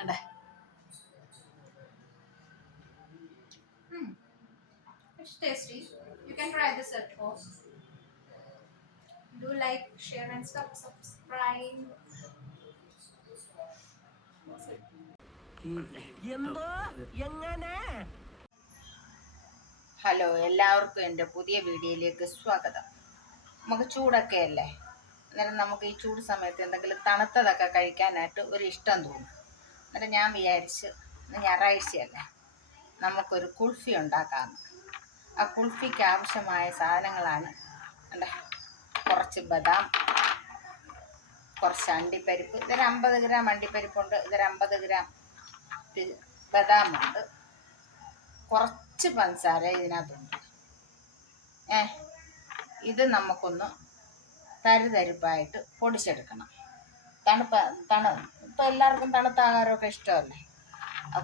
അതെ. It's tasty. You can try this at home. Do like, share, and subscribe. എന്തോ എങ്ങനെ? Hello, എല്ലാവർക്കും എൻ്റെ പുതിയ വീഡിയോയിലേക്ക് സ്വാഗതം. നമുക്ക് ചൂടൊക്കെ അല്ലേ, അന്നേരം നമുക്ക് ഈ ചൂട് സമയത്ത് എന്തെങ്കിലും തണുത്തതൊക്കെ കഴിക്കാനായിട്ട് ഒരു ഇഷ്ടം തോന്നും. അന്നേരം ഞാൻ വിചാരിച്ച് ഞായറാഴ്ചയല്ലേ, നമുക്കൊരു കുൾഫി ഉണ്ടാക്കാം. ആ കുൾഫിക്ക് ആവശ്യമായ സാധനങ്ങളാണ് കുറച്ച് ബദാം, കുറച്ച് അണ്ടിപ്പരിപ്പ്. ഇതൊരു 50 ഗ്രാം അണ്ടിപ്പരിപ്പുണ്ട്, ഇതൊരു 50 ഗ്രാം ബദാമുണ്ട്, കുറച്ച് പഞ്ചസാര ഇതിനകത്തുണ്ട്. ഇത് നമുക്കൊന്ന് തരിതരിപ്പായിട്ട് പൊടിച്ചെടുക്കണം. ഇപ്പം എല്ലാവർക്കും തണുത്ത ആഹാരമൊക്കെ ഇഷ്ടമല്ലേ.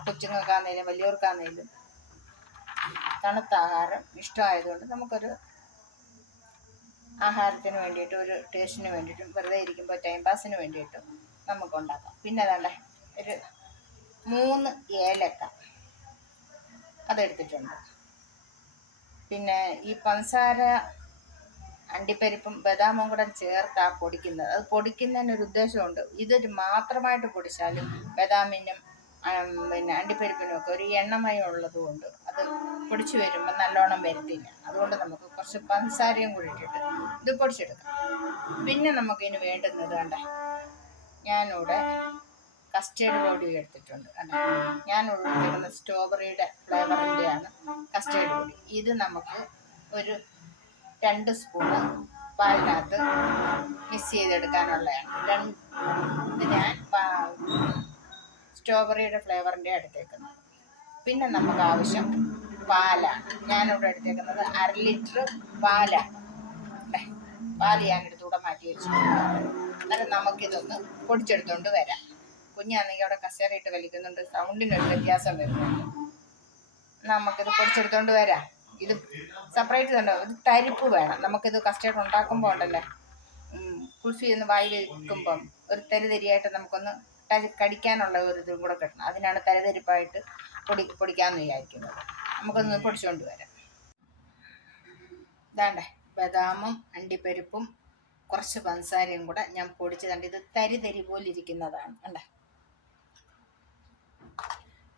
കൊച്ചുങ്ങൾക്കാണെങ്കിലും വലിയവർക്കാണെങ്കിലും തണുത്ത ആഹാരം ഇഷ്ടമായതുകൊണ്ട് നമുക്കൊരു ആഹാരത്തിന് വേണ്ടിയിട്ട്, ഒരു ടേസ്റ്റിന് വേണ്ടിയിട്ടും, വെറുതെ ഇരിക്കുമ്പോൾ ടൈം പാസിന് വേണ്ടിയിട്ടും നമുക്ക് ഉണ്ടാക്കാം. പിന്നെ അതാണ്ട് ഒരു 3 ഏലക്ക അതെടുത്തിട്ടുണ്ട്. പിന്നെ ഈ പഞ്ചസാര, അണ്ടിപ്പരിപ്പും ബദാമും കൂടെ ചേർത്താണ് പൊടിക്കുന്നത്. അത് പൊടിക്കുന്നതിനൊരു ഉദ്ദേശമുണ്ട്. ഇതൊരു മാത്രമായിട്ട് പൊടിച്ചാലും ബദാമിനും പിന്നെ അണ്ടിപ്പരിപ്പിനും ഒക്കെ ഒരു എണ്ണമയം ഉള്ളതുകൊണ്ട് അത് പൊടിച്ച് വരുമ്പോൾ നല്ലോണം വരത്തില്ല. അതുകൊണ്ട് നമുക്ക് കുറച്ച് പഞ്ചസാരയും കൂടി ഇട്ടിട്ട് ഇത് പൊടിച്ചെടുക്കാം. പിന്നെ നമുക്കിതിന് വേണ്ടുന്നത് ഞാനിവിടെ കസ്റ്റേർഡ് പൊടി എടുത്തിട്ടുണ്ട്. ഞാൻ ഉപയോഗിക്കുന്നത് സ്ട്രോബെറിയുടെ ഫ്ലേവറിൻ്റെയാണ് കസ്റ്റേർഡ് പൊടി. ഇത് നമുക്ക് ഒരു 2 സ്പൂണ് പാലിനകത്ത് മിക്സ് ചെയ്തെടുക്കാനുള്ളതാണ്. ഇത് ഞാൻ സ്ട്രോബെറിയുടെ ഫ്ലേവറിൻ്റെ എടുത്തേക്കുന്നത്. പിന്നെ നമുക്ക് ആവശ്യം പാലാണ്. ഞാനിവിടെ എടുത്തേക്കുന്നത് 1/2 ലിറ്റർ പാലാണ്. പാല് ഞാനെടുത്തൂടെ മാറ്റി വെച്ചിട്ടുണ്ട്. അന്നേരം നമുക്കിതൊന്ന് പൊടിച്ചെടുത്തോണ്ട് വരാം. കുഞ്ഞാണെങ്കിൽ അവിടെ കസേരയിട്ട് വലിക്കുന്നുണ്ട്, സൗണ്ടിനൊരു വ്യത്യാസം വരുന്നുണ്ട്. നമുക്കിത് പൊടിച്ചെടുത്തോണ്ട് വരാം. ഇത് സെപ്പറേറ്റ് തന്നെ, ഇത് തരിപ്പ് വേണം. നമുക്കിത് കസ്റ്റേർഡ് ഉണ്ടാക്കുമ്പോൾ ഉണ്ടല്ലേ, കുൾഫി ഒന്ന് വായി വെക്കുമ്പം ഒരു തരിതരിയായിട്ട് നമുക്കൊന്ന് കടിക്കാനുള്ള ഒരു ഇതും കൂടെ കിട്ടണം. അതിനാണ് തരിതരിപ്പായിട്ട് പൊടിക്കാമെന്ന് വിചാരിക്കുന്നത്. നമുക്കൊന്ന് പൊടിച്ചുകൊണ്ട് വരാം. ഇതാണ്ടേ ബദാമും അണ്ടിപ്പരിപ്പും കുറച്ച് പഞ്ചസാരയും കൂടെ ഞാൻ പൊടിച്ചതുണ്ട്. ഇത് തരി പോലെ ഇരിക്കുന്നതാണ്.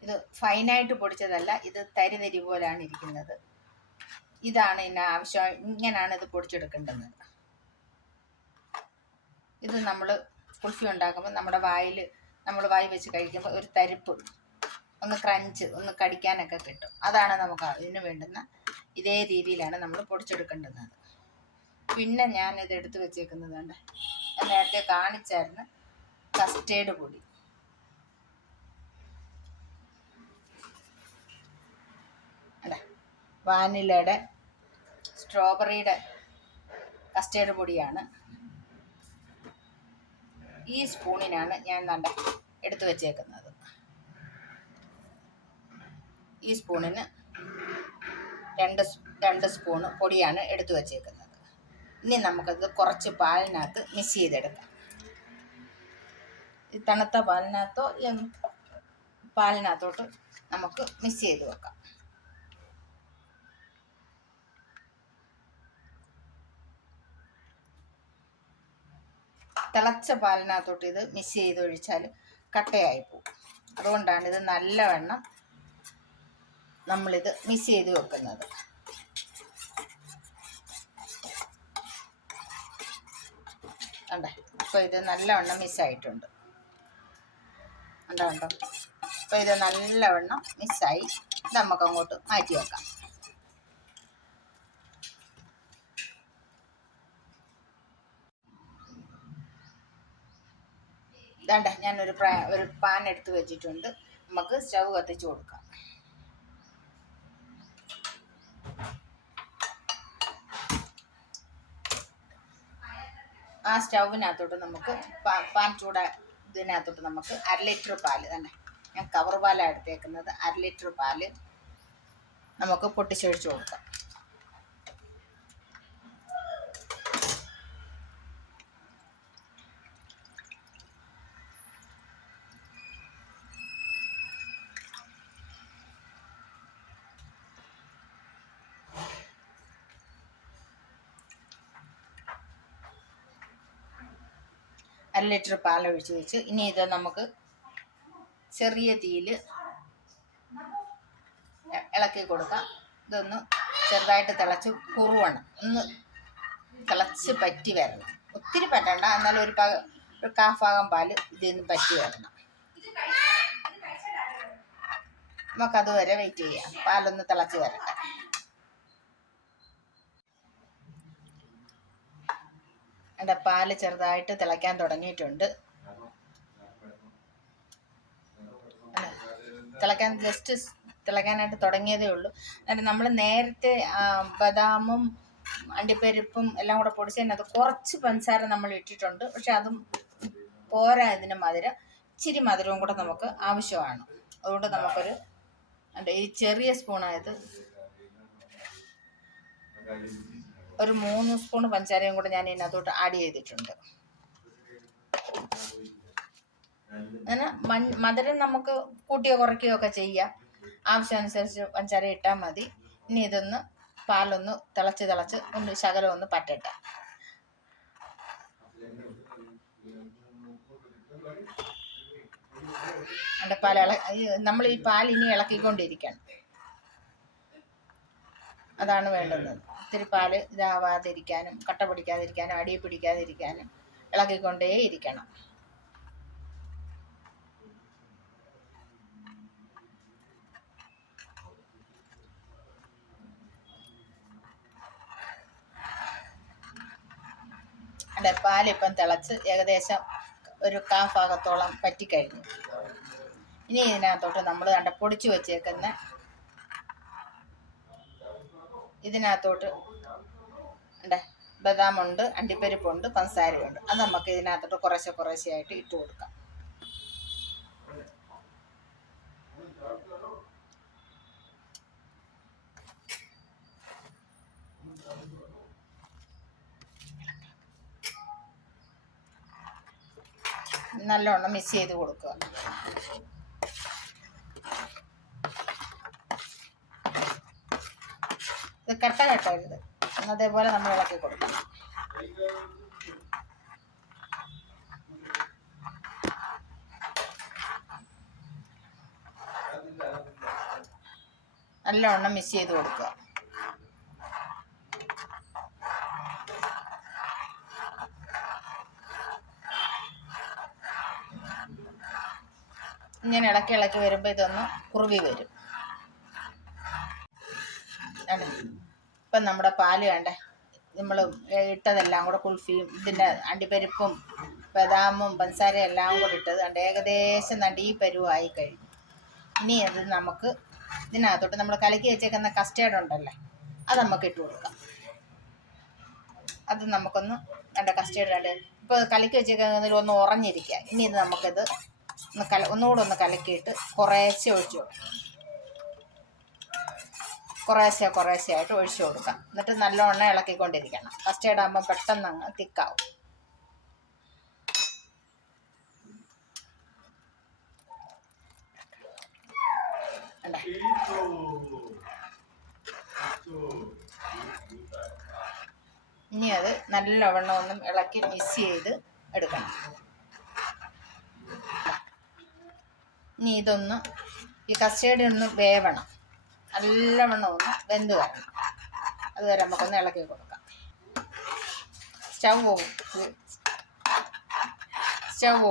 ഇത് ഫൈനായിട്ട് പൊടിച്ചതല്ല, ഇത് തരി പോലെയാണ് ഇരിക്കുന്നത്. ഇതാണ് ഇതിന് ആവശ്യം. ഇങ്ങനെയാണ് ഇത് പൊടിച്ചെടുക്കേണ്ടത്. ഇത് നമ്മൾ കുൾഫി ഉണ്ടാക്കുമ്പോൾ നമ്മുടെ നമ്മൾ വായി വെച്ച് കഴിക്കുമ്പോൾ ഒരു തരിപ്പ്, ഒന്ന് ക്രഞ്ച്, ഒന്ന് കടിക്കാനൊക്കെ കിട്ടും. അതാണ് നമുക്ക് ഇതിന് വേണ്ടുന്ന. ഇതേ രീതിയിലാണ് നമ്മൾ പൊടിച്ചെടുക്കേണ്ടത്. പിന്നെ ഞാനിത് എടുത്ത് വെച്ചേക്കുന്നത് ഞാൻ നേരത്തെ കാണിച്ചായിരുന്നു, കസ്റ്റേർഡ് പൊടി. വാനിലയുടെ, സ്ട്രോബെറിയുടെ കസ്റ്റേർഡ് പൊടിയാണ്. ഈ സ്പൂണിനാണ് ഞാൻ എടുത്തു വെച്ചേക്കുന്നത്. ഈ സ്പൂണിന് 2 സ്പൂണ് പൊടിയാണ് എടുത്തു വച്ചേക്കുന്നത്. ഇനി നമുക്കത് കുറച്ച് പാലിനകത്ത് മിക്സ് ചെയ്തെടുക്കാം. ഈ തണുത്ത പാലിനകത്തോട്ട് നമുക്ക് മിക്സ് ചെയ്ത് വെക്കാം. തിളച്ച പാലിനകത്തോട്ട് ഇത് മിക്സ് ചെയ്ത് ഒഴിച്ചാൽ കട്ടയായി പോകും. അതുകൊണ്ടാണ് ഇത് നല്ലവണ്ണം നമ്മളിത് മിക്സ് ചെയ്ത് വെക്കുന്നത്. ഇപ്പോൾ ഇത് നല്ലവണ്ണം മിക്സായിട്ടുണ്ട്. ഉണ്ടോ? അപ്പോൾ ഇത് നല്ലവണ്ണം മിക്സായി. ഇത് നമുക്ക് അങ്ങോട്ട് മാറ്റി വെക്കാം. ഞാനൊരു പാൻ എടുത്ത് വെച്ചിട്ടുണ്ട്. നമുക്ക് സ്റ്റൗ കത്തിച്ച് കൊടുക്കാം. ആ സ്റ്റൗവിനകത്തോട്ട് നമുക്ക് പാൻ ഇതിനകത്തോട്ട് നമുക്ക് 1/2 ലിറ്റർ പാല്, ഞാൻ കവർ പാലാണ് എടുത്തേക്കുന്നത്. 1/2 ലിറ്റർ പാല് നമുക്ക് പൊട്ടിച്ചൊഴിച്ച് കൊടുക്കാം. 1 ലിറ്റർ പാൽ ഒഴിച്ച് വെച്ച് ഇനി ഇത് നമുക്ക് ചെറിയ തീയിൽ ഇളക്കി കൊടുക്കാം. ഇതൊന്ന് ചെറുതായിട്ട് തിളച്ച് കുറുവണം, ഒന്ന് തിളച്ച് പറ്റി വരണം. ഒത്തിരി പറ്റണ്ട, എന്നാലും ഒരു കാഭാഗം പാല് ഇതിൽ നിന്ന് പറ്റി വരണം. നമുക്കതുവരെ വെയിറ്റ് ചെയ്യാം. പാലൊന്ന് തിളച്ച് വരട്ടെ. എൻ്റെ പാല് ചെറുതായിട്ട് തിളയ്ക്കാൻ തുടങ്ങിയിട്ടുണ്ട്. ജസ്റ്റ് തിളയ്ക്കാനായിട്ട് തുടങ്ങിയതേ ഉള്ളൂ. എന്നിട്ട് നമ്മൾ നേരത്തെ ബദാമും അണ്ടിപ്പരിപ്പും എല്ലാം കൂടെ പൊടിച്ചതിനകത്ത് കുറച്ച് പഞ്ചസാര നമ്മൾ ഇട്ടിട്ടുണ്ട്. പക്ഷെ അതും പോരാ, ഇതിന് മധുരം ഇച്ചിരി മധുരവും കൂടെ നമുക്ക് ആവശ്യമാണ്. അതുകൊണ്ട് നമുക്കൊരു ഈ ചെറിയ സ്പൂണായത് ഒരു 3 സ്പൂൺ പഞ്ചസാരയും കൂടെ ഞാൻ ഇതിനകത്തോട്ട് ആഡ് ചെയ്തിട്ടുണ്ട്. അങ്ങനെ മധുരം നമുക്ക് കൂട്ടിയോ കുറയ്ക്കുകയോ ഒക്കെ ചെയ്യാം. ആവശ്യമനുസരിച്ച് പഞ്ചസാര ഇട്ടാൽ മതി. ഇനി ഇതൊന്ന് പാലൊന്ന് തിളച്ച് ഒന്ന് ശകലം ഒന്ന് പറ്റട്ടെ. അതിൻ്റെ നമ്മൾ ഈ പാൽ ഇനി ഇളക്കിക്കൊണ്ടിരിക്കണം. അതാണ് വേണ്ടുന്നത്. ഇത്തിരി പാല് ഇതാവാതിരിക്കാനും കട്ട പിടിക്കാതിരിക്കാനും അടിയിൽ പിടിക്കാതിരിക്കാനും ഇളക്കിക്കൊണ്ടേ ഇരിക്കണം. എൻ്റെ പാലിപ്പം തിളച്ച് ഏകദേശം ഒരു കാഭാഗത്തോളം പറ്റിക്കഴിഞ്ഞു. ഇനി ഇതിനകത്തോട്ട് നമ്മൾ പൊടിച്ച് വെച്ചേക്കുന്ന ഇതിനകത്തോട്ട് ബദാമുണ്ട്, അണ്ടിപ്പരിപ്പുണ്ട്, പഞ്ചസാരയുണ്ട്. അത് നമുക്ക് ഇതിനകത്തോട്ട് കുറേശ്ശെയായിട്ട് ഇട്ട് കൊടുക്കാം. നല്ലോണം മിക്സ് ചെയ്ത് കൊടുക്കുക. ഇത് കട്ടരുത്. അതേപോലെ നമ്മൾ ഇളക്കി കൊടുക്കണം. നല്ലോണം മിക്സ് ചെയ്ത് കൊടുക്കുക. ഇങ്ങനെ ഇളക്കി വരുമ്പോൾ ഇതൊന്ന് കുറുകി വരും. ഇപ്പം നമ്മുടെ പാല് വേണ്ടേ, നമ്മൾ ഇട്ടതെല്ലാം കൂടെ കുൽഫിയും ഇതിൻ്റെ അണ്ടിപ്പരിപ്പും ബദാമും പഞ്ചസാരയും എല്ലാം കൂടെ ഇട്ടത് ഏകദേശം ഈ പരുവായി കഴിഞ്ഞു. ഇനി അത് നമുക്ക് ഇതിനകത്തോട്ട് നമ്മൾ കലക്കി വെച്ചേക്കുന്ന കസ്റ്റേർഡ് ഉണ്ടല്ലേ, അത് നമുക്ക് ഇട്ട് കൊടുക്കാം. അത് നമുക്കൊന്ന് കസ്റ്റേർഡ് ഇപ്പോൾ കലക്കി വെച്ചേക്കുന്നതിൽ ഒന്ന് ഉറഞ്ഞിരിക്കുക. ഇനി ഇത് നമുക്കിത് ഒന്നുകൂടെ ഒന്ന് കലക്കിയിട്ട് കുറേശ്ശെ ഒഴിച്ചു കൊടുക്കാം. കുറേശ്ശെയായിട്ട് ഒഴിച്ചു കൊടുക്കാം. എന്നിട്ട് നല്ലോണം ഇളക്കിക്കൊണ്ടിരിക്കണം. കസ്റ്റേർഡ് ആകുമ്പോൾ പെട്ടെന്ന് അങ്ങ് തിക്കാവും. ഇനി അത് നല്ലവണ്ണം ഒന്നും ഇളക്കി മിക്സ് ചെയ്ത് എടുക്കണം. ഇനി ഇതൊന്ന് ഈ കസ്റ്റേർഡ് ഒന്ന് വേവണം, നല്ലവണ്ണം ഒന്ന് വെന്ത് വരണം. അതുവരെ നമുക്കൊന്ന് ഇളക്കി കൊടുക്കാം. സ്റ്റവ്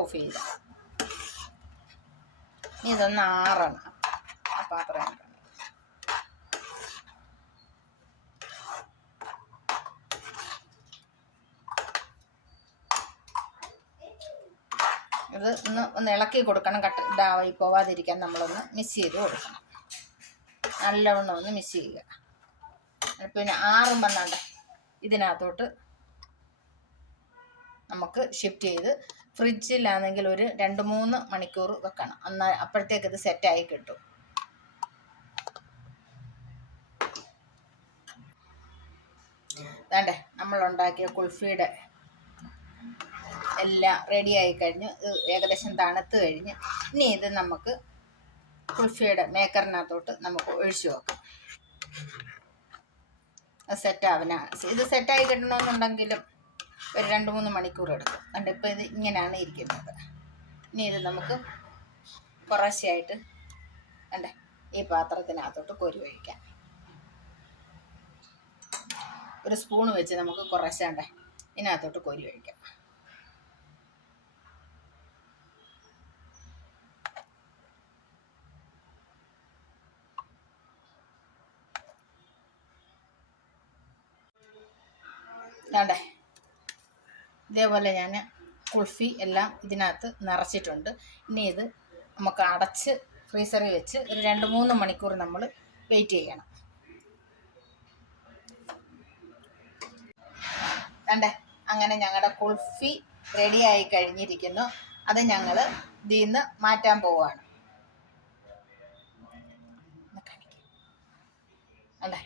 ഓഫ് ചെയ്ത ഇനി ഇതൊന്ന് ആറണം. ആ പാത്രം ഇത് ഒന്ന് ഇളക്കി കൊടുക്കണം. ഇതായി പോവാതിരിക്കാൻ നമ്മളൊന്ന് മിക്സ് ചെയ്ത് കൊടുക്കണം. നല്ലവണ്ണം ഒന്ന് മിക്സ് ചെയ്യുക. പിന്നെ ആറുമ്പോൾ ഇതിനകത്തോട്ട് നമുക്ക് ഷിഫ്റ്റ് ചെയ്ത് ഫ്രിഡ്ജിലാണെങ്കിൽ ഒരു 2-3 മണിക്കൂർ വെക്കണം. അപ്പോഴത്തേക്ക് ഇത് സെറ്റായി കിട്ടും. നമ്മളുണ്ടാക്കിയ കുൽഫിയുടെ എല്ലാം റെഡിയായി കഴിഞ്ഞു. ഇത് ഏകദേശം തണുത്ത് കഴിഞ്ഞ് ഇനി ഇത് നമുക്ക് കുൽഫിയുടെ മേക്കറിനകത്തോട്ട് നമുക്ക് ഒഴിച്ചു വെക്കാം. സെറ്റാവാനാണ് ഇത് സെറ്റായി കിട്ടണമെന്നുണ്ടെങ്കിലും ഒരു 2-3 മണിക്കൂർ എടുക്കും. അതുകൊണ്ട് ഇപ്പോൾ ഇത് ഇങ്ങനെയാണ് ഇരിക്കുന്നത്. ഇനി ഇത് നമുക്ക് കുറേശ്ശെയായിട്ട് കണ്ടേ ഈ പാത്രത്തിനകത്തോട്ട് കോരി ഒഴിക്കാം. ഒരു സ്പൂൺ വെച്ച് നമുക്ക് കുറേശ്ശെ കണ്ടേ ഇതിനകത്തോട്ട് കോരി ഒഴിക്കാം. അതെ, ഇതേപോലെ ഞാൻ കുൾഫി എല്ലാം ഇതിനകത്ത് നിറച്ചിട്ടുണ്ട്. ഇനി ഇത് നമുക്ക് അടച്ച് ഫ്രീസറിൽ വെച്ച് ഒരു 2-3 മണിക്കൂർ നമ്മൾ വെയിറ്റ് ചെയ്യണം. കണ്ടേ അങ്ങനെ ഞങ്ങളുടെ കുൾഫി റെഡിയായി കഴിഞ്ഞിരിക്കുന്നു. അത് ഞങ്ങൾ ഇതിൽ നിന്ന് മാറ്റാൻ പോവുകയാണ്. അല്ലേ,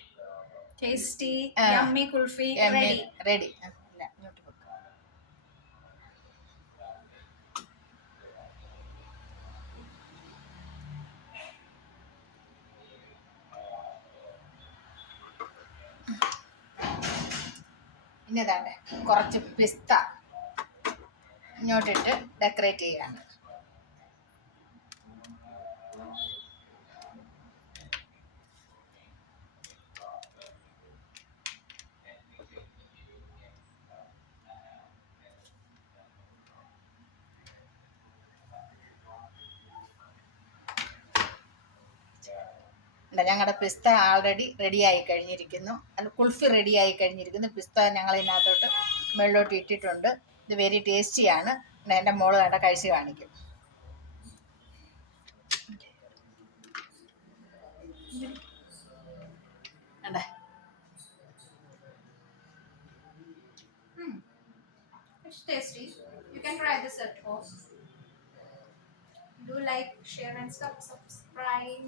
tasty yummy kulfi ready. Ready. ഇനി ഇതാണ്ട് കുറച്ച് പിസ്ത ഇങ്ങോട്ടിട്ട് ഡെക്കറേറ്റ് ചെയ്യാണ്. ഞങ്ങളുടെ പിസ്ത ആൾറെഡി റെഡിയായി കഴിഞ്ഞിരിക്കുന്നു. അല്ല, കുൾഫി റെഡിയായി കഴിഞ്ഞിരിക്കുന്നു. പിസ്ത ഞങ്ങൾ ഇതിനകത്തോട്ട് വെള്ളോട്ട് ഇട്ടിട്ടുണ്ട്. ഇത് വെരി ടേസ്റ്റിയാണ്. എൻ്റെ മോള് വേണ്ട കഴിച്ച് കാണിക്കും. അതെ, It's tasty. You can try this at home. Do like, share and subscribe.